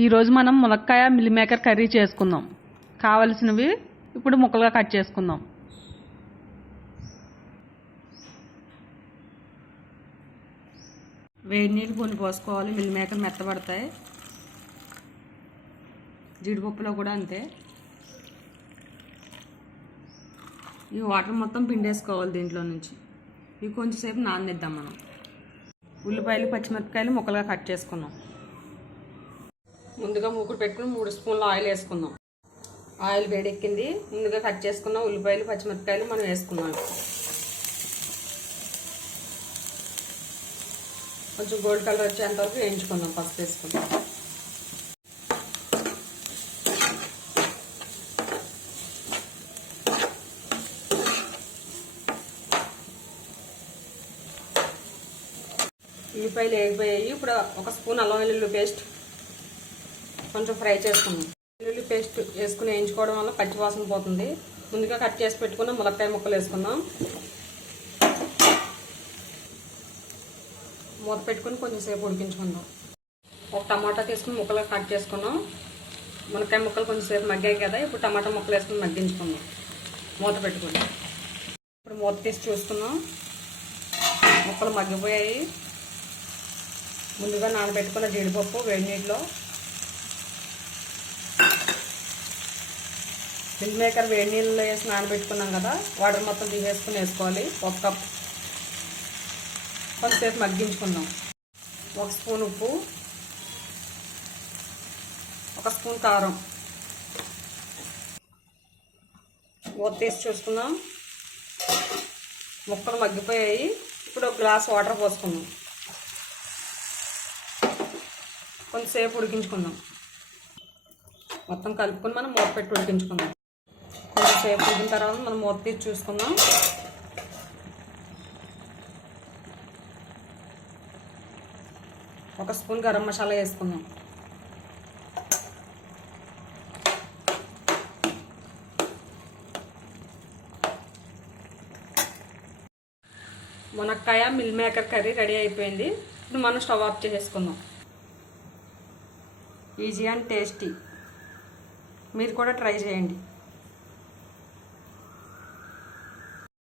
ఈరోజు మనం ములక్కాయ మిల్ మేకర్ కర్రీ చేసుకుందాం. కావలసినవి ఇప్పుడు ముక్కలుగా కట్ చేసుకుందాం. వేడి నీళ్ళు కొన్ని పోసుకోవాలి. Meal maker మెత్తబడతాయి. జీడిపప్పులో కూడా అంతే. ఈ వాటర్ మొత్తం పిండేసుకోవాలి దీంట్లో నుంచి. ఇవి కొంచెంసేపు నాననిద్దాం మనం. ఉల్లిపాయలు పచ్చిమిరపకాయలు ముక్కలుగా కట్ చేసుకుందాం. ముందుగా మూకుడు పెట్టుకుని 3 స్పూన్ల ఆయిల్ వేసుకుందాం. ఆయిల్ వేడెక్కింది. ముందుగా కట్ చేసుకున్న ఉల్లిపాయలు పచ్చిమిరపకాయలు మనం వేసుకున్నాం. కొంచెం గోల్డ్ కలర్ వచ్చేంత వరకు వేయించుకుందాం. పసుపు వేసుకుందాం. ఉల్లిపాయలు వేగిపోయాయి. ఇప్పుడు 1 స్పూన్ అల్లం వెల్లుల్లి పేస్ట్ కొంచెం ఫ్రై చేసుకుందాం. వెల్లుల్లి పేస్ట్ వేసుకుని వేయించుకోవడం వల్ల పచ్చి వాసన పోతుంది. ముందుగా కట్ చేసి పెట్టుకున్న ములక్కాయ ముక్కలు వేసుకుందాం. మూత పెట్టుకుని కొంచెంసేపు ఉడికించుకుందాం. ఒక టమాటా తీసుకుని ముక్కలు కట్ చేసుకున్నాం. ములక్కాయ ముక్కలు కొంచెంసేపు మగ్గాయి కదా, ఇప్పుడు టమాటా ముక్కలు వేసుకుని మగ్గించుకుందాం. మూత పెట్టుకుందాం. ఇప్పుడు మూత తీసి చూసుకుందాం. ముక్కలు మగ్గిపోయాయి. ముందుగా నానబెట్టుకున్న జీడిపప్పు వేడి నీటిలో, మిల్ మేకర్ వేడి నీళ్ళలో వేసి నానబెట్టుకున్నాం కదా, వాటర్ మొత్తం తీసేసుకుని వేసుకోవాలి. 1 కప్. కొంచెంసేపు మగ్గించుకుందాం. 1 స్పూన్ ఉప్పు, 1 స్పూన్ కారం. మూత తీసి చూసుకుందాం. ముక్కలు మగ్గిపోయాయి. ఇప్పుడు 1 గ్లాస్ వాటర్ పోసుకుందాం. కొంచెంసేపు ఉడికించుకుందాం. మొత్తం కలుపుకొని మనం మూత పెట్టి ఉడికించుకుందాం. కొంచెంసేపు ఉడికిన తర్వాత మనం మూత తీసి చూసుకుందాం. ఒక స్పూన్ గరం మసాలా వేసుకుందాం. మునక్కాయ మిల్ మేకర్ కర్రీ రెడీ అయిపోయింది. ఇప్పుడు మనం స్టవ్ ఆఫ్ చేసేసుకుందాం. Easy and tasty. మీరు కూడా ట్రై చేయండి.